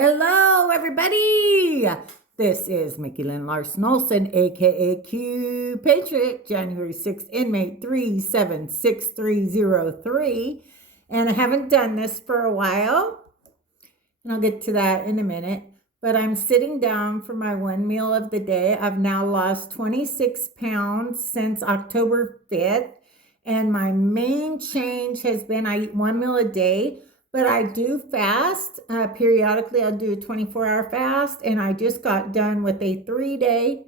Hello, everybody. This is Mickey Lynn Larson-Olson, aka Q Patriot, January 6th, inmate 376303. And I haven't done this for a while, and I'll get to that in a minute. But I'm sitting down for my one meal of the day. I've now lost 26 pounds since October 5th. And my main change has been I eat one meal a day. But I do fast. Periodically, I'll do a 24-hour fast. And I just got done with a 3-day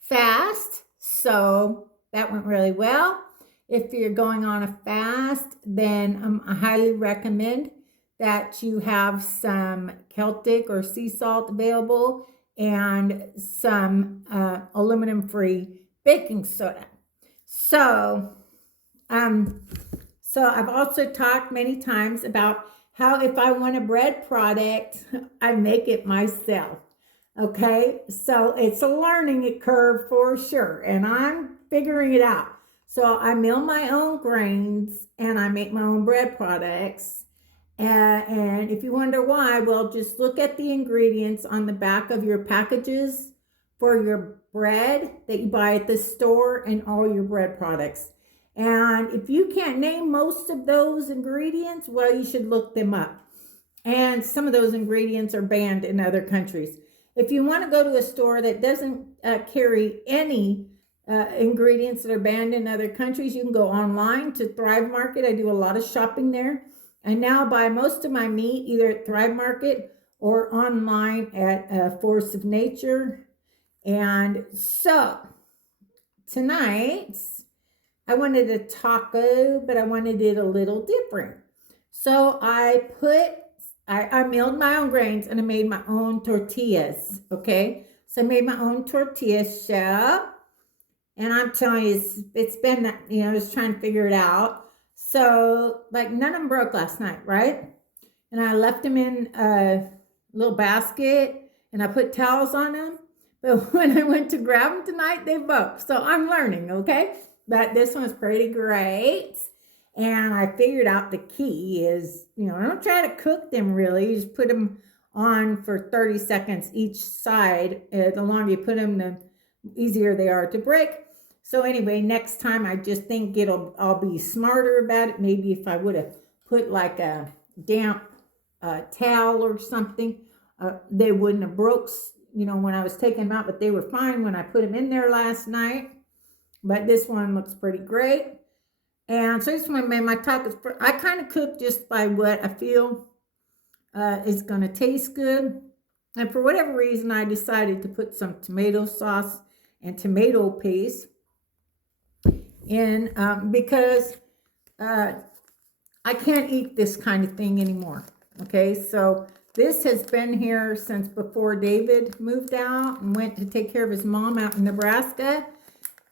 fast. So that went really well. If you're going on a fast, then I highly recommend that you have some Celtic or sea salt available and some aluminum-free baking soda. So I've also talked many times about how if I want a bread product, I make it myself. Okay, so it's a learning curve for sure, and I'm figuring it out. So I mill my own grains and I make my own bread products. And if you wonder why, well, just look at the ingredients on the back of your packages for your bread that you buy at the store and all your bread products. And if you can't name most of those ingredients, well, you should look them up. And some of those ingredients are banned in other countries. If you want to go to a store that doesn't carry any ingredients that are banned in other countries, you can go online to Thrive Market. I do a lot of shopping there. I now buy most of my meat either at Thrive Market or online at Force of Nature. And so tonight, I wanted a taco, but I wanted it a little different. So I milled my own grains and I made my own tortillas, okay? So I made my own tortilla shell. And I'm telling you, it's been, I was trying to figure it out. So, like, none of them broke last night, right? And I left them in a little basket and I put towels on them. But when I went to grab them tonight, they broke. So I'm learning, okay? But this one's pretty great. And I figured out the key is, don't try to cook them really. You just put them on for 30 seconds each side. The longer you put them, the easier they are to break. So anyway, next time I just think I'll be smarter about it. Maybe if I would have put like a damp towel or something, they wouldn't have broke, when I was taking them out, but they were fine when I put them in there last night. But this one looks pretty great. And so this one made my tacos. I kind of cook just by what I feel is going to taste good. And for whatever reason, I decided to put some tomato sauce and tomato paste in because I can't eat this kind of thing anymore. Okay, so this has been here since before David moved out and went to take care of his mom out in Nebraska.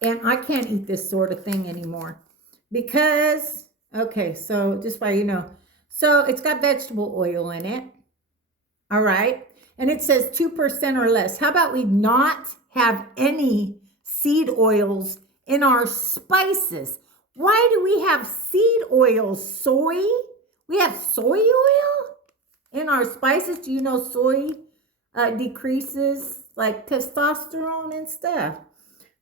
And I can't eat this sort of thing anymore because, okay, so just so you know, so it's got vegetable oil in it, all right? And it says 2% or less. How about we not have any seed oils in our spices? Why do we have seed oil? Soy? We have soy oil in our spices. Do you know soy decreases like testosterone and stuff?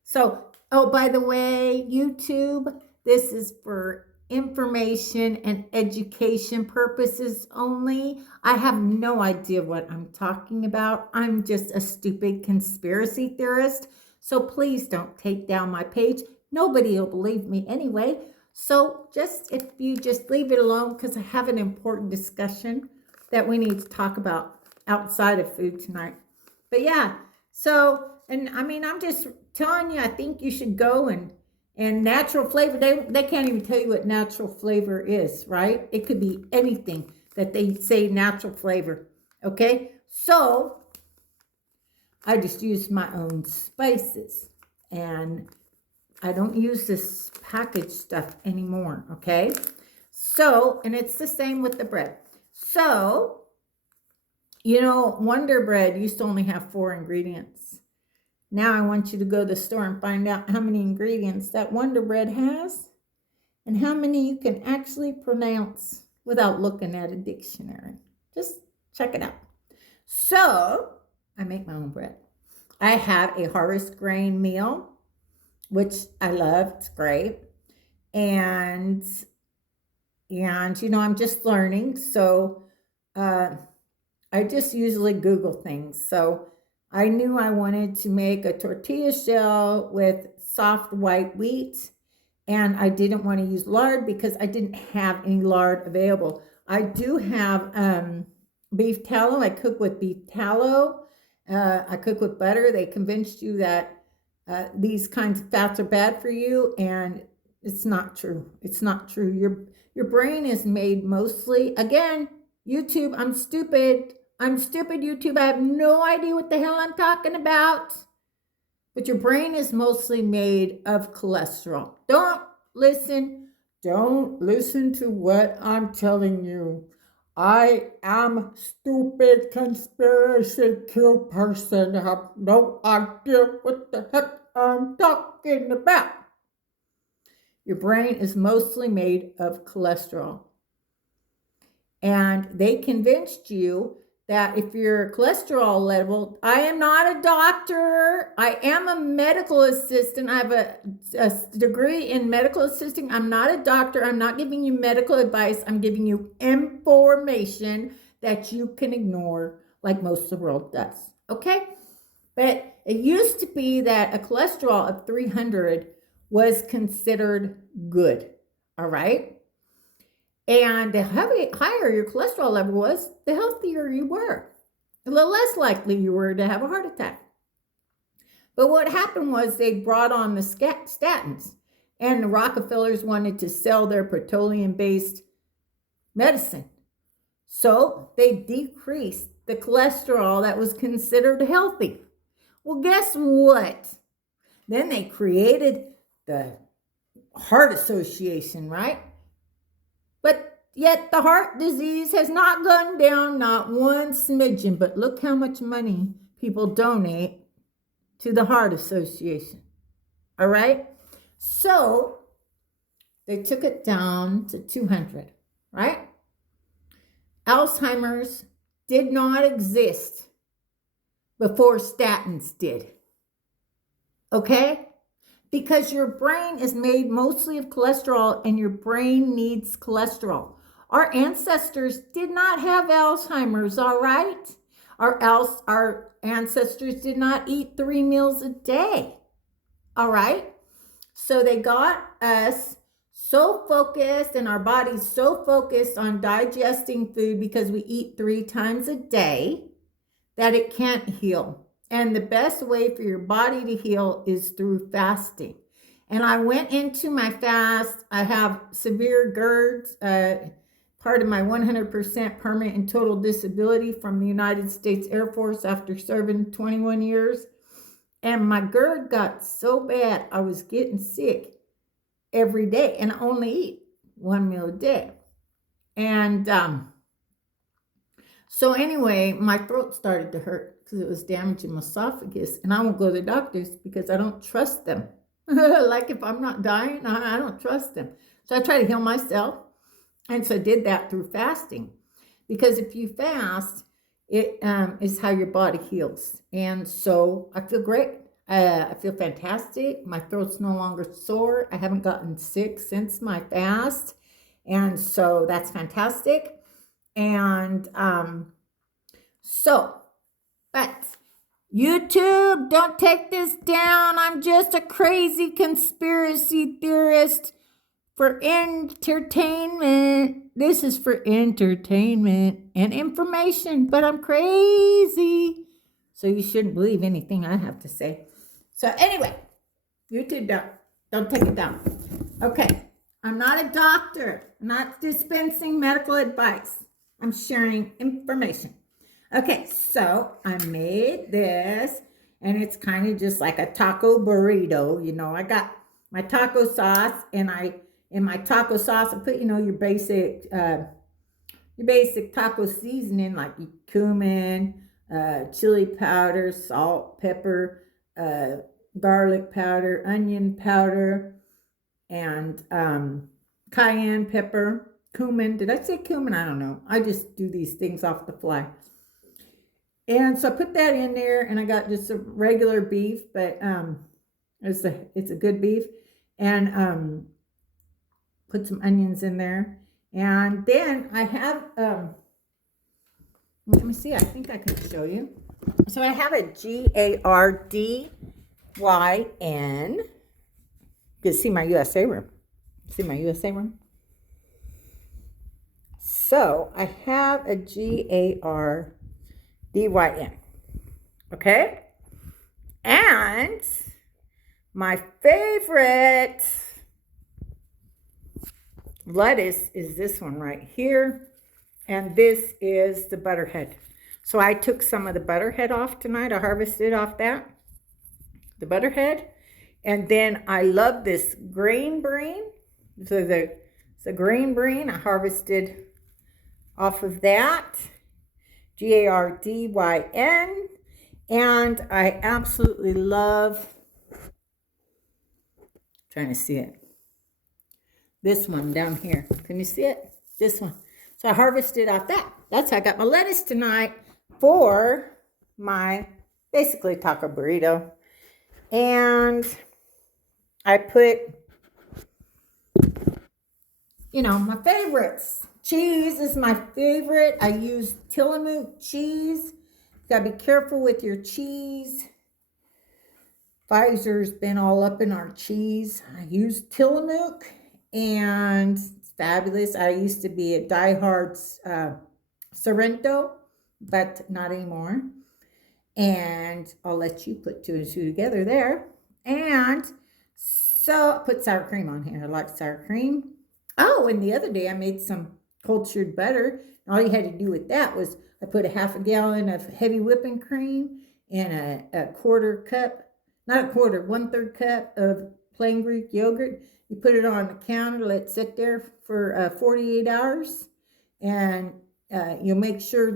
So, oh, by the way, YouTube, this is for information and education purposes only. I have no idea what I'm talking about. I'm just a stupid conspiracy theorist. So please don't take down my page. Nobody will believe me anyway. So if you just leave it alone, because I have an important discussion that we need to talk about outside of food tonight. But yeah, so, and I mean, I'm just telling you, I think you should go and natural flavor, they can't even tell you what natural flavor is, right? It could be anything that they say natural flavor, okay? So I just use my own spices and I don't use this packaged stuff anymore, okay? So, and it's the same with the bread. So, Wonder Bread used to only have 4 ingredients. Now I want you to go to the store and find out how many ingredients that Wonder Bread has and how many you can actually pronounce without looking at a dictionary. Just check it out. So I make my own bread. I have a harvest grain meal, which I love. It's great. And I'm just learning. So uh, I just usually Google things. So I knew I wanted to make a tortilla shell with soft white wheat, and I didn't want to use lard because I didn't have any lard available. I do have beef tallow. I cook with beef tallow. I cook with butter. They convinced you that these kinds of fats are bad for you, and it's not true. It's not true. Your brain is made mostly, again, YouTube. I'm stupid. I'm stupid, YouTube. I have no idea what the hell I'm talking about. But your brain is mostly made of cholesterol. Listen. Don't listen to what I'm telling you. I am stupid conspiracy kill person. I have no idea what the heck I'm talking about. Your brain is mostly made of cholesterol. And they convinced you that if your cholesterol level, I am not a doctor. I am a medical assistant. I have a degree in medical assisting. I'm not a doctor. I'm not giving you medical advice. I'm giving you information that you can ignore like most of the world does. Okay? But it used to be that a cholesterol of 300 was considered good. All right? And the higher your cholesterol level was, the healthier you were. The less likely you were to have a heart attack. But what happened was they brought on the statins, and the Rockefellers wanted to sell their petroleum-based medicine. So they decreased the cholesterol that was considered healthy. Well, guess what? Then they created the Heart Association, right? But yet the heart disease has not gone down, not one smidgen. But look how much money people donate to the Heart Association. All right? So they took it down to 200, right? Alzheimer's did not exist before statins did. Okay? Because your brain is made mostly of cholesterol, and your brain needs cholesterol. Our ancestors did not have Alzheimer's, all right? Our ancestors did not eat 3 meals a day, all right? So they got us so focused, and our bodies so focused on digesting food because we eat 3 times a day, that it can't heal. And the best way for your body to heal is through fasting. And I went into my fast. I have severe GERDs, part of my 100% permanent and total disability from the United States Air Force after serving 21 years. And my GERD got so bad, I was getting sick every day, and I only eat 1 meal a day. And so anyway, my throat started to hurt because it was damaging my esophagus, and I won't go to the doctors because I don't trust them. Like if I'm not dying, I don't trust them. So I try to heal myself, and so I did that through fasting, because if you fast, it is how your body heals. And so I feel great. I feel fantastic. My throat's no longer sore. I haven't gotten sick since my fast, and so that's fantastic. And but YouTube, don't take this down. I'm just a crazy conspiracy theorist for entertainment. This is for entertainment and information, but I'm crazy. So you shouldn't believe anything I have to say. So anyway, YouTube, don't take it down. Okay, I'm not a doctor. I'm not dispensing medical advice. I'm sharing information. Okay, so I made this, and it's kind of just like a taco burrito. I got my taco sauce, and in my taco sauce, I put, your basic taco seasoning, like cumin, chili powder, salt, pepper, garlic powder, onion powder, and cayenne pepper, cumin. Did I say cumin? I don't know. I just do these things off the fly. And so I put that in there, and I got just a regular beef, but it's a good beef, and put some onions in there, and then I have let me see. I think I can show you. So I have a Gardyn. You can see my USA room. See my USA room. So I have a Gardyn. Okay? And my favorite lettuce is this one right here. And this is the butterhead. So I took some of the butterhead off tonight. I harvested off that, the butterhead. And then I love this green bean. So the green bean, I harvested off of that. Gardyn. And I absolutely love, trying to see it, this one down here. Can you see it? This one. So I harvested off that. That's how I got my lettuce tonight for my basically taco burrito. And I put, my favorites. Cheese is my favorite. I use Tillamook cheese. You gotta be careful with your cheese. Pfizer's been all up in our cheese. I use Tillamook, and it's fabulous. I used to be a diehard Sorrento, but not anymore. And I'll let you put two and two together there. And so I put sour cream on here. I like sour cream. Oh, and the other day I made some cultured butter. All you had to do with that was I put a half a gallon of heavy whipping cream and a quarter cup, not a quarter, 1/3 cup of plain Greek yogurt. You put it on the counter, let it sit there for 48 hours. And you'll make sure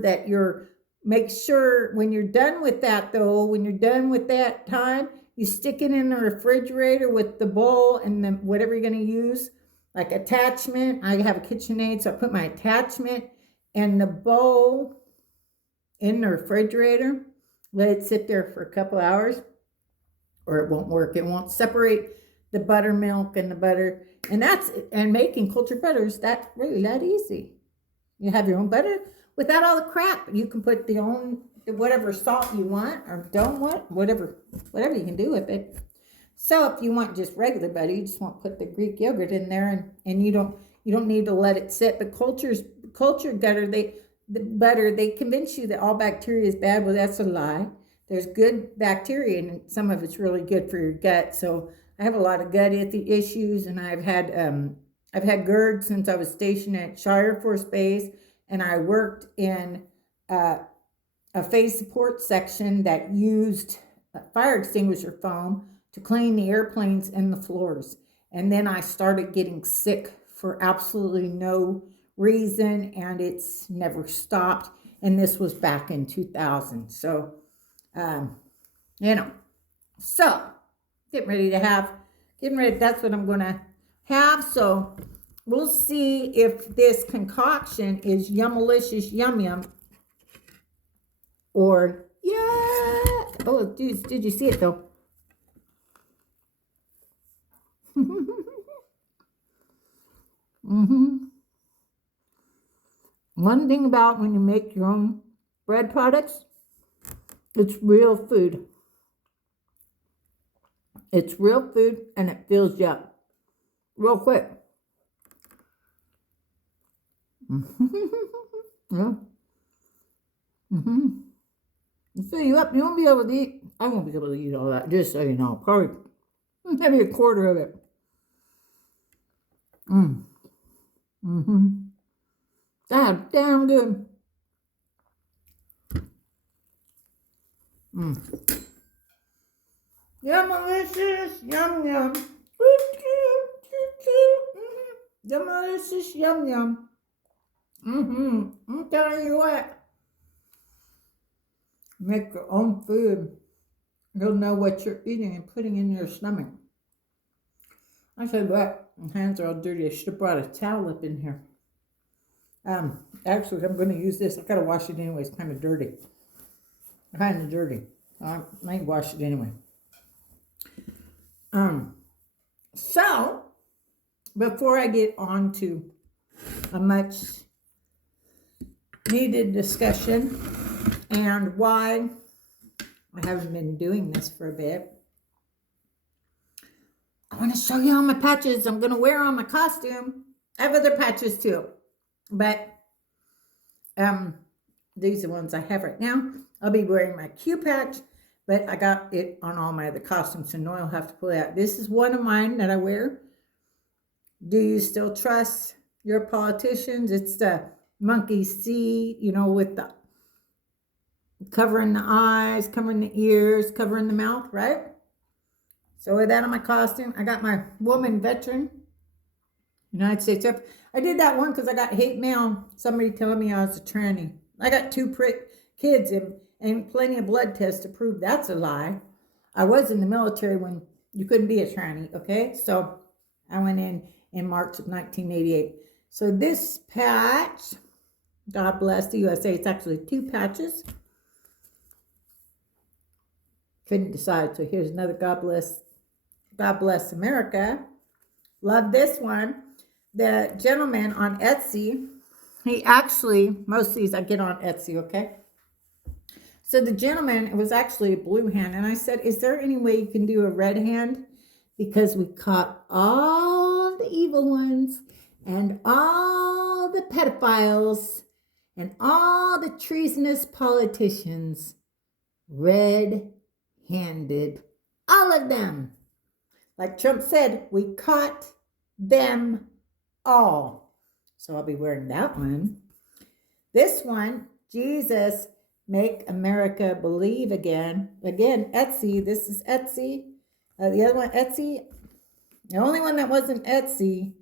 when you're done with that though, when you're done with that time, you stick it in the refrigerator with the bowl and then whatever you're going to use, like attachment. I have a KitchenAid, so I put my attachment and the bowl in the refrigerator. Let it sit there for a couple hours or it won't work. It won't separate the buttermilk and the butter. And making cultured butter is that easy. You have your own butter without all the crap. You can put whatever salt you want or don't want, whatever you can do with it. So if you want just regular butter, you just want to put the Greek yogurt in there, and you don't need to let it sit. But cultured butter, they convince you that all bacteria is bad. Well, that's a lie. There's good bacteria, and some of it's really good for your gut. So I have a lot of gut issues, and I've had GERD since I was stationed at Shire Force Base, and I worked in a phase support section that used fire extinguisher foam to clean the airplanes and the floors. And then I started getting sick for absolutely no reason, and it's never stopped. And this was back in 2000. So, so getting ready, that's what I'm going to have. So we'll see if this concoction is yummalicious yum yum or oh, dude, did you see it though? One thing about when you make your own bread products, it's real food. It's real food, and it fills you up real quick. Yeah. It'll fill you up. You won't be able to eat. I won't be able to eat all that, just so you know. Probably maybe a quarter of it. That's damn good. Yummalicious, yum yum. Yummalicious, yum yum. I'm telling you what. Make your own food. You'll know what you're eating and putting in your stomach. I said, what? My hands are all dirty. I should have brought a towel up in here. Actually, I'm going to use this. I've got to wash it anyway. It's kind of dirty. Kind of dirty. I might wash it anyway. Um, so before I get on to a much needed discussion and why I haven't been doing this for a bit, I want to show you all my patches I'm going to wear on my costume. I have other patches too, but these are the ones I have right now. I'll be wearing my Q patch, but I got it on all my other costumes, so no, I'll have to pull it out. This is one of mine that I wear. Do you still trust your politicians? It's the monkey see, with the covering the eyes, covering the ears, covering the mouth, right? So with that on my costume, I got my woman veteran, United States Air Force. I did that one because I got hate mail. Somebody telling me I was a tranny. I got 2 kids and plenty of blood tests to prove that's a lie. I was in the military when you couldn't be a tranny, okay? So I went in March of 1988. So this patch, God bless the USA. It's actually 2 patches. Couldn't decide. So here's another God bless America. Love this one. The gentleman on Etsy, he actually, most of these I get on Etsy, okay? So the gentleman, it was actually a blue hand. And I said, is there any way you can do a red hand? Because we caught all the evil ones and all the pedophiles and all the treasonous politicians red-handed. All of them. Like Trump said, we caught them all. So I'll be wearing that one. This one, Jesus, make America believe again. Again, Etsy. This is Etsy. The other one, Etsy. The only one that wasn't Etsy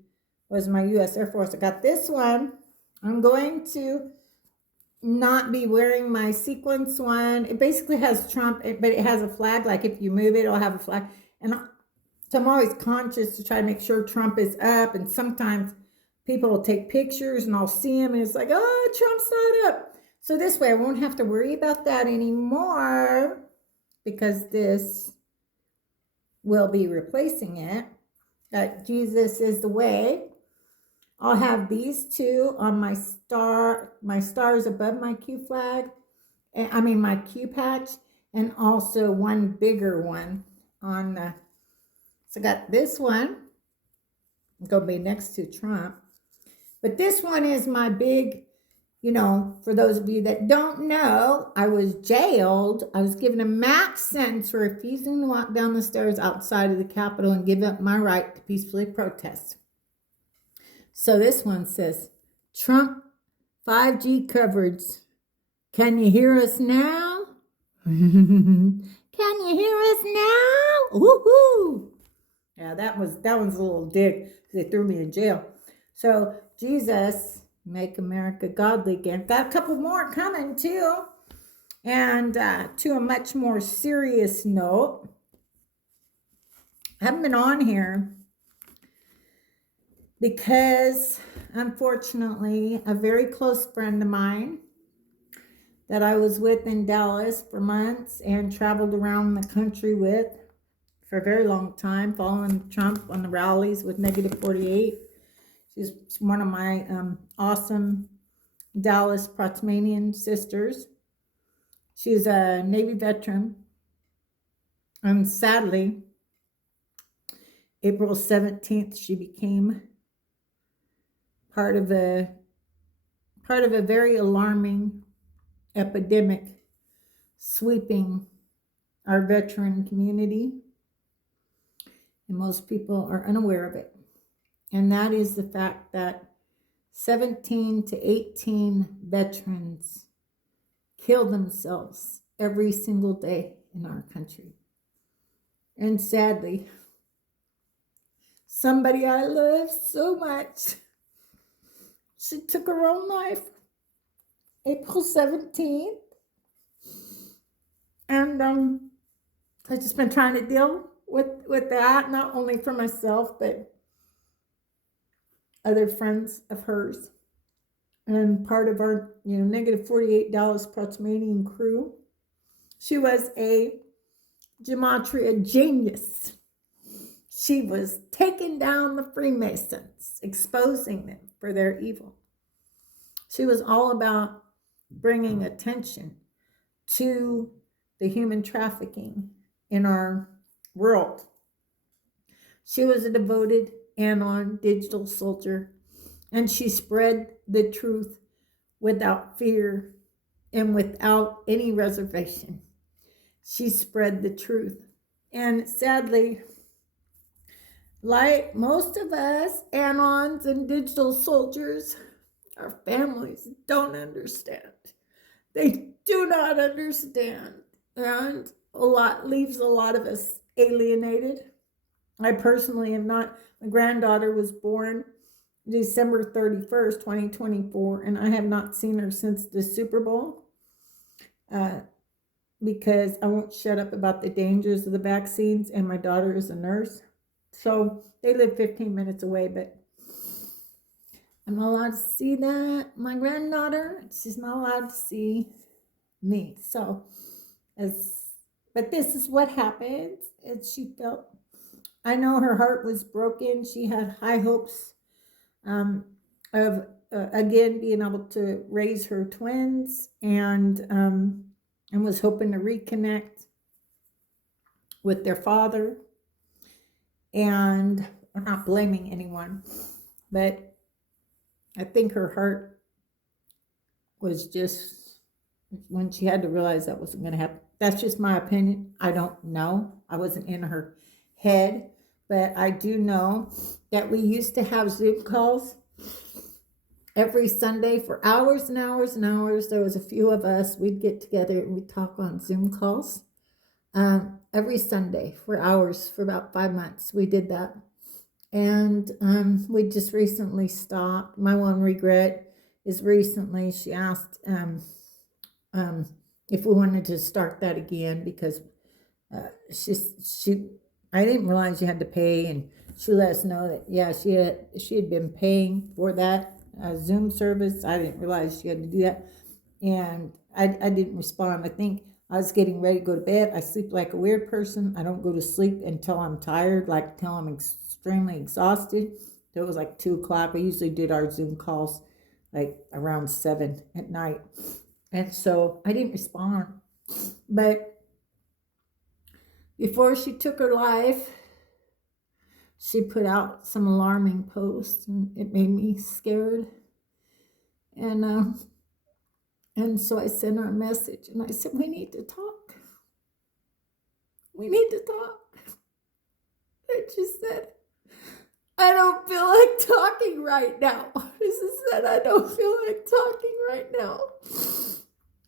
was my U.S. Air Force. I got this one. I'm going to not be wearing my sequence one. It basically has Trump, but it has a flag. Like if you move it, it'll have a flag. And so I'm always conscious to try to make sure Trump is up. And sometimes people will take pictures and I'll see him and it's like, oh, Trump's not up. So this way I won't have to worry about that anymore because this will be replacing it. Jesus is the way. I'll have these 2 on my stars above my Q flag. My Q patch, and also one bigger one on the. So I got this one. It's gonna be next to Trump, but this one is my big. For those of you that don't know, I was jailed. I was given a max sentence for refusing to walk down the stairs outside of the Capitol and give up my right to peacefully protest. So this one says, Trump 5G coverage. Can you hear us now? Can you hear us now? Woohoo! Yeah, that one's a little dig. They threw me in jail. So Jesus, make America godly again. Got a couple more coming too. And to a much more serious note, I haven't been on here because, unfortunately, a very close friend of mine that I was with in Dallas for months and traveled around the country with for a very long time, following Trump on the rallies with -48. She's one of my awesome Dallas Proxmanian sisters. She's a Navy veteran. And sadly, April 17th, she became part of a very alarming epidemic sweeping our veteran community. And most people are unaware of it. And that is the fact that 17 to 18 veterans kill themselves every single day in our country. And sadly, somebody I love so much, she took her own life April 17th. And I've just been trying to deal with that, not only for myself, but other friends of hers. And part of our, -48 Dallas Proxmanian crew. She was a gematria genius. She was taking down the Freemasons, exposing them for their evil. She was all about bringing attention to the human trafficking in our world. She was a devoted Anon digital soldier, and she spread the truth without fear and without any reservation. She spread the truth. And sadly, like most of us, Anons and digital soldiers, our families don't understand. They do not understand. And a lot leaves a lot of us alienated. I personally am not. My granddaughter was born December 31st, 2024, and I have not seen her since the Super Bowl because I won't shut up about the dangers of the vaccines, and my daughter is a nurse. So they live 15 minutes away, but I'm not allowed to see my granddaughter. She's not allowed to see me. So, but this is what happened. And she felt, I know her heart was broken. She had high hopes of again being able to raise her twins, and was hoping to reconnect with their father. And I'm not blaming anyone, but I think her heart was just, when she had to realize that wasn't going to happen. That's just my opinion. I don't know. I wasn't in her head, but I do know that we used to have Zoom calls every Sunday for hours and hours and hours. There was a few of us. We'd get together and we'd talk on Zoom calls every Sunday for hours for about 5 months. We did that. And we just recently stopped. My one regret is recently she asked if we wanted to start that again, because I didn't realize you had to pay, and she let us know that she had been paying for that Zoom service. I didn't realize she had to do that, and I didn't respond. I think I was getting ready to go to bed. I sleep like a weird person. I don't go to sleep until I'm tired, like until I'm extremely exhausted. So it was like 2:00. We usually did our Zoom calls like around 7 at night. And so I didn't respond. But before she took her life, she put out some alarming posts, and it made me scared. And so I sent her a message, and I said, we need to talk. We need to talk. And she said, I don't feel like talking right now. She said, I don't feel like talking right now.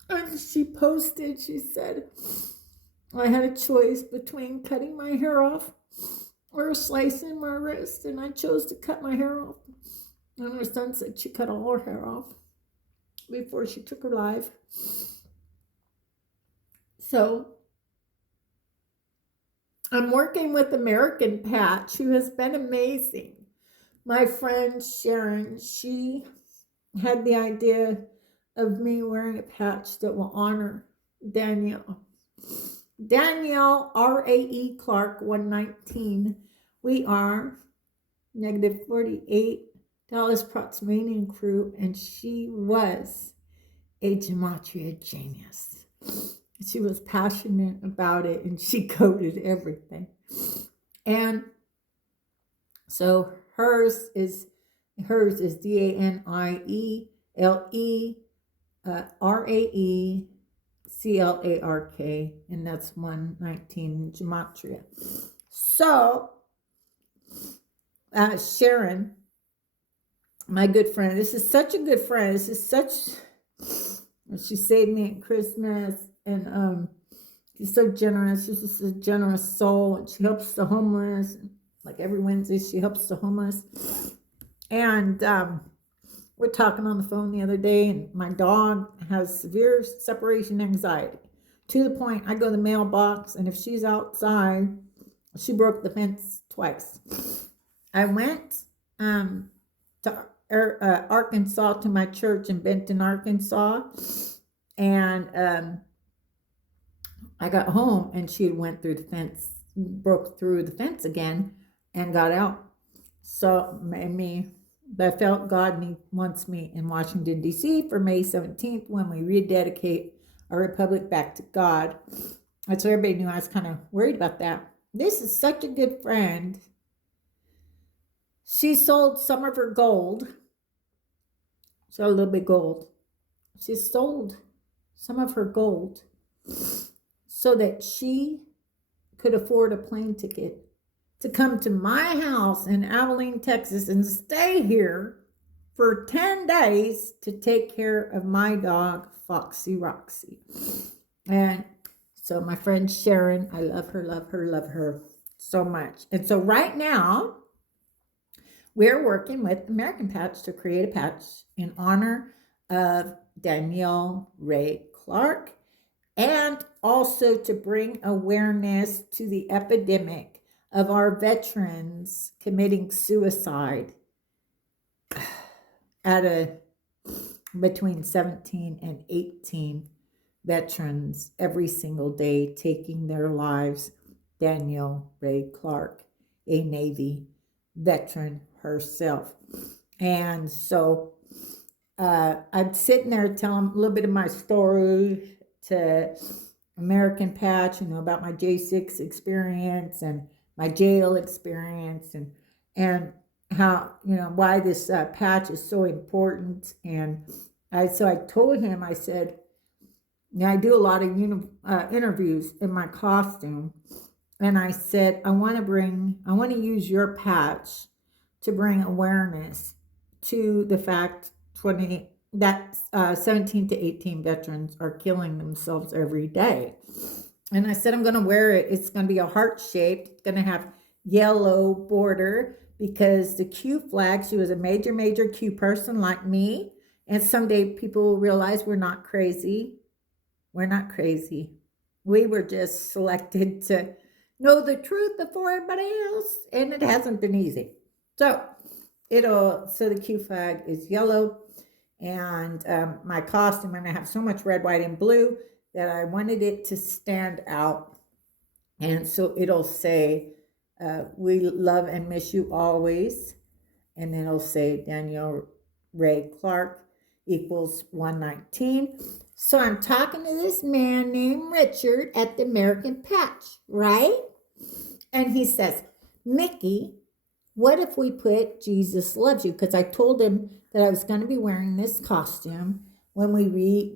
And she posted, she said, I had a choice between cutting my hair off or slicing my wrist, and I chose to cut my hair off. And her son said she cut all her hair off before she took her life. So I'm working with American Patch, who has been amazing. My friend Sharon, she had the idea of me wearing a patch that will honor Danielle. Danielle, R.A.E. Clark, 119. We are -48, Dallas Proximanian crew, and she was a gematria genius. She was passionate about it, and she coded everything. And so hers is DANIELE RAECLARK, and that's 119 gematria. So Sharon, my good friend, this is such a good friend. She saved me at Christmas, and she's so generous. She's just a generous soul, and she helps the homeless. Like every Wednesday, she helps the homeless. And we're talking on the phone the other day, and my dog has severe separation anxiety, to the point I go to the mailbox, and if she's outside, she broke the fence twice. I went to Arkansas, to my church in Benton, Arkansas, and I got home and she had went through the fence, broke through the fence again and got out. So made me, I felt wants me in Washington, D.C. for May 17th when we rededicate our republic back to God. And so everybody knew I was kind of worried about that. This is such a good friend. She sold some of her gold. She had a little bit of gold. She sold some of her gold so that she could afford a plane ticket to come to my house in Abilene, Texas, and stay here for 10 days to take care of my dog, Foxy Roxy. And so my friend Sharon, I love her so much. And so right now, we're working with American Patch to create a patch in honor of Danielle Ray Clark, and also to bring awareness to the epidemic of our veterans committing suicide at between 17 and 18 veterans every single day taking their lives. Danielle Ray Clark, a Navy veteran herself. And so I'm sitting there telling a little bit of my story to American Patch, about my J6 experience and my jail experience, and how, why this patch is so important. And I told him, I said, I do a lot of interviews in my costume. And I said, I want to use your patch to bring awareness to the fact 17 to 18 veterans are killing themselves every day. And I said, I'm going to wear it. It's going to be a heart shaped. It's going to have yellow border because the Q flag, she was a major Q person like me. And someday people will realize we're not crazy. We're not crazy. We were just selected to know the truth before everybody else, and it hasn't been easy. So the Q flag is yellow, and my costume, and I have so much red, white, and blue that I wanted it to stand out. And so it'll say, we love and miss you always. And then it'll say Danielle Ray Clark equals 119. So I'm talking to this man named Richard at the American Patch, right? And he says, Mickey, what if we put Jesus loves you? Because I told him that I was going to be wearing this costume when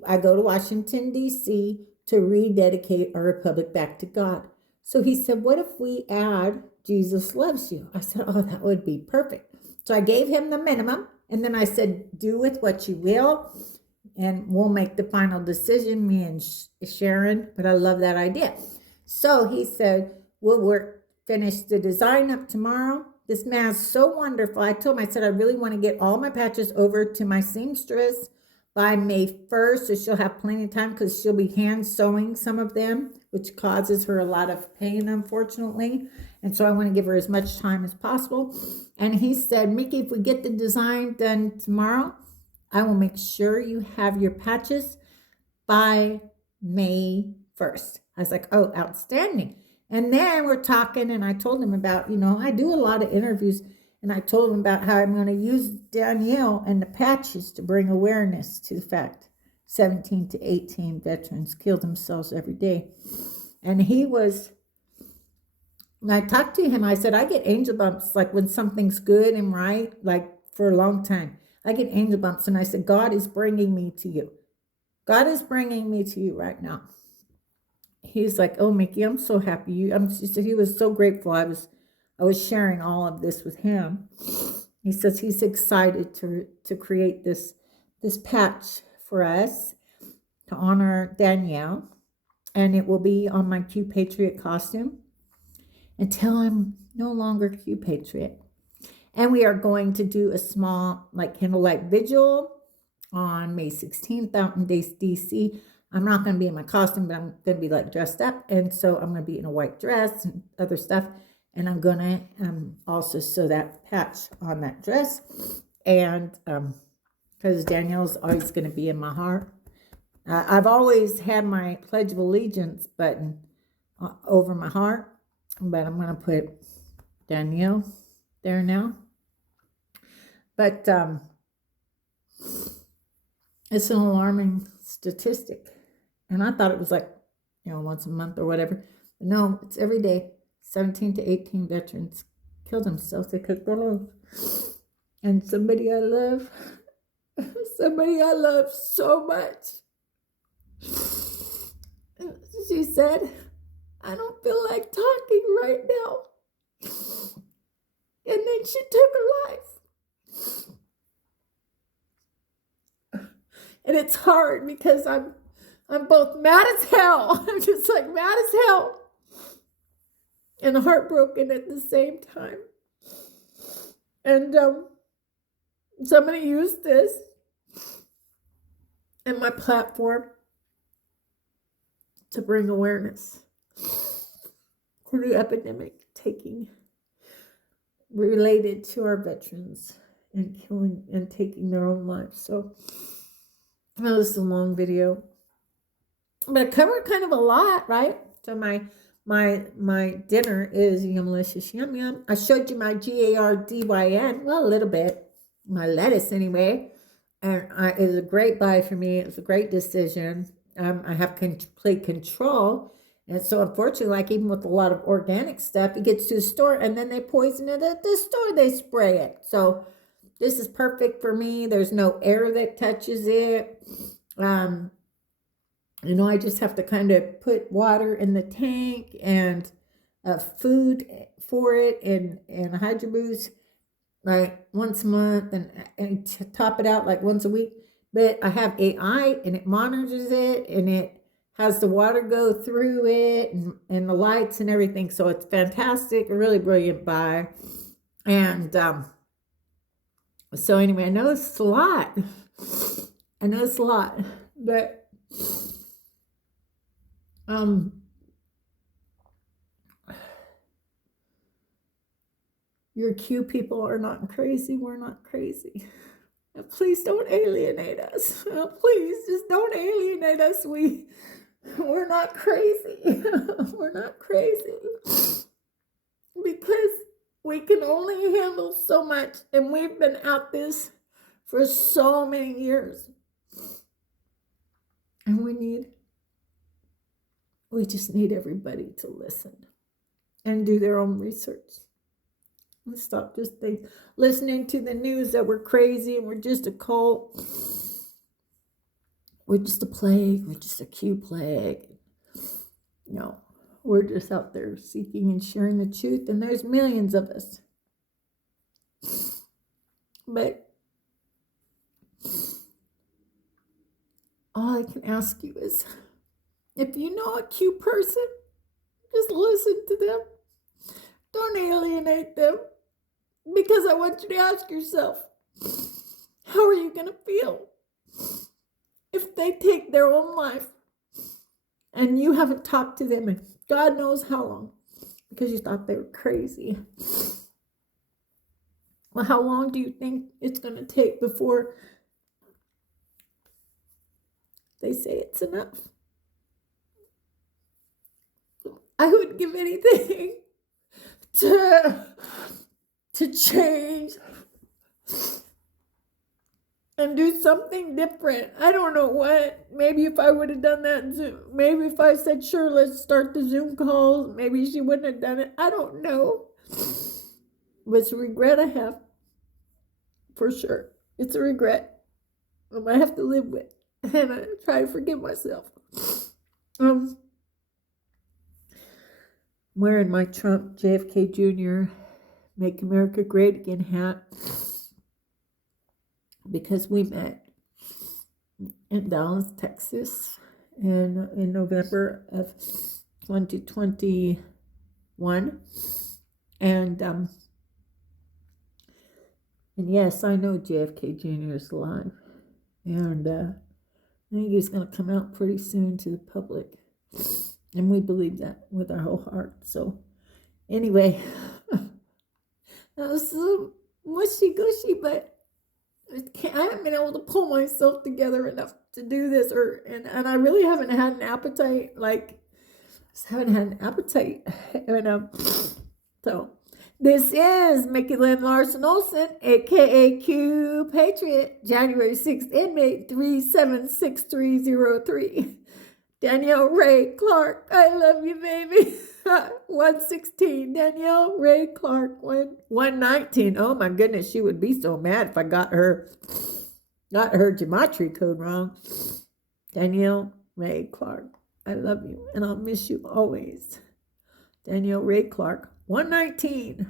I go to Washington, D.C. to rededicate our republic back to God. So he said, what if we add Jesus loves you? I said, oh, that would be perfect. So I gave him the minimum. And then I said, do with what you will. And we'll make the final decision, me and Sharon. But I love that idea. So he said, we'll finish the design up tomorrow. This man's so wonderful. I told him, I said, I really want to get all my patches over to my seamstress by May 1st. So she'll have plenty of time because she'll be hand sewing some of them, which causes her a lot of pain, unfortunately. And so I want to give her as much time as possible. And he said, Mickey, if we get the design done tomorrow, I will make sure you have your patches by May 1st. I was like, oh, outstanding. And then we're talking, and I told him about, I do a lot of interviews, and I told him about how I'm going to use Danielle and the patches to bring awareness to the fact 17 to 18 veterans kill themselves every day. And I talked to him, I said, I get angel bumps, like when something's good and right, like for a long time. I get angel bumps, and I said, God is bringing me to you. God is bringing me to you right now. He's like, oh, Mickey, I'm so happy. He was so grateful. I was sharing all of this with him. He says he's excited to create this patch for us to honor Danielle. And it will be on my Q Patriot costume until I'm no longer Q Patriot. And we are going to do a small candlelight vigil on May 16th out in DC. I'm not going to be in my costume, but I'm going to be dressed up. And so I'm going to be in a white dress and other stuff. And I'm going to also sew that patch on that dress. And because Danielle's always going to be in my heart. I've always had my Pledge of Allegiance button over my heart, but I'm going to put Danielle there now. But it's an alarming statistic. And I thought it was like, once a month or whatever. But no, it's every day. 17 to 18 veterans killed themselves. They took their lives. And somebody I love so much, she said, I don't feel like talking right now. And then she took her life. And it's hard because I'm both mad as hell. I'm just like mad as hell. And heartbroken at the same time. And so I'm going to use this and my platform to bring awareness to the epidemic related to our veterans and killing and taking their own lives. So I know this is a long video, but I covered kind of a lot, right? So my dinner is yumlicious yum yum. I showed you my GARDYN, well, a little bit, my lettuce anyway, and it was a great buy for me. It was a great decision. I have complete control, and so unfortunately, like even with a lot of organic stuff, it gets to the store and then they poison it at the store. They spray it. So this is perfect for me. There's no air that touches it. I just have to kind of put water in the tank and food for it and Hydro Boost like once a month and top it out like once a week. But I have AI and it monitors it and it has the water go through it and the lights and everything. So it's fantastic, a really brilliant buy. And so anyway, I know it's a lot. But your Q people are not crazy. We're not crazy. Please don't alienate us. Please just don't alienate us. We're not crazy. We're not crazy. Because we can only handle so much. And we've been at this for so many years. And we just need everybody to listen and do their own research. And stop just listening to the news that we're crazy and we're just a cult. We're just a plague. We're just a Q plague. No, we're just out there seeking and sharing the truth. And there's millions of us. But all I can ask you is, if you know a Q person, just listen to them. Don't alienate them. Because I want you to ask yourself, how are you going to feel if they take their own life and you haven't talked to them in God knows how long because you thought they were crazy? Well, how long do you think it's going to take before they say it's enough? I would give anything to change and do something different. I don't know what. Maybe if I would have done that Zoom, maybe if I said, sure, let's start the Zoom calls, maybe she wouldn't have done it. I don't know. But it's a regret I have. For sure. It's a regret. I have to live with. And I try to forgive myself. I'm wearing my Trump JFK Jr. Make America Great Again hat because we met in Dallas, Texas in November of 2021. And yes, I know JFK Jr. is alive. And I think he's going to come out pretty soon to the public. And we believe that with our whole heart. So anyway, that was mushy-gushy, but I haven't been able to pull myself together enough to do this, and I really haven't had an appetite. Like, just haven't had an appetite, and so. This is Mickey Lynn Larson-Olson, aka Q Patriot, January 6th, inmate 376303. Danielle Ray Clark, I love you, baby. 116. Danielle Ray Clark, 119. Oh my goodness, she would be so mad if I got her gematria code wrong. Danielle Ray Clark, I love you, and I'll miss you always. Danielle Ray Clark, 119.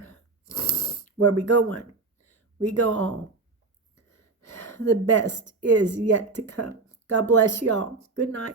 Where we go one, we go all. The best is yet to come. God bless y'all. Good night.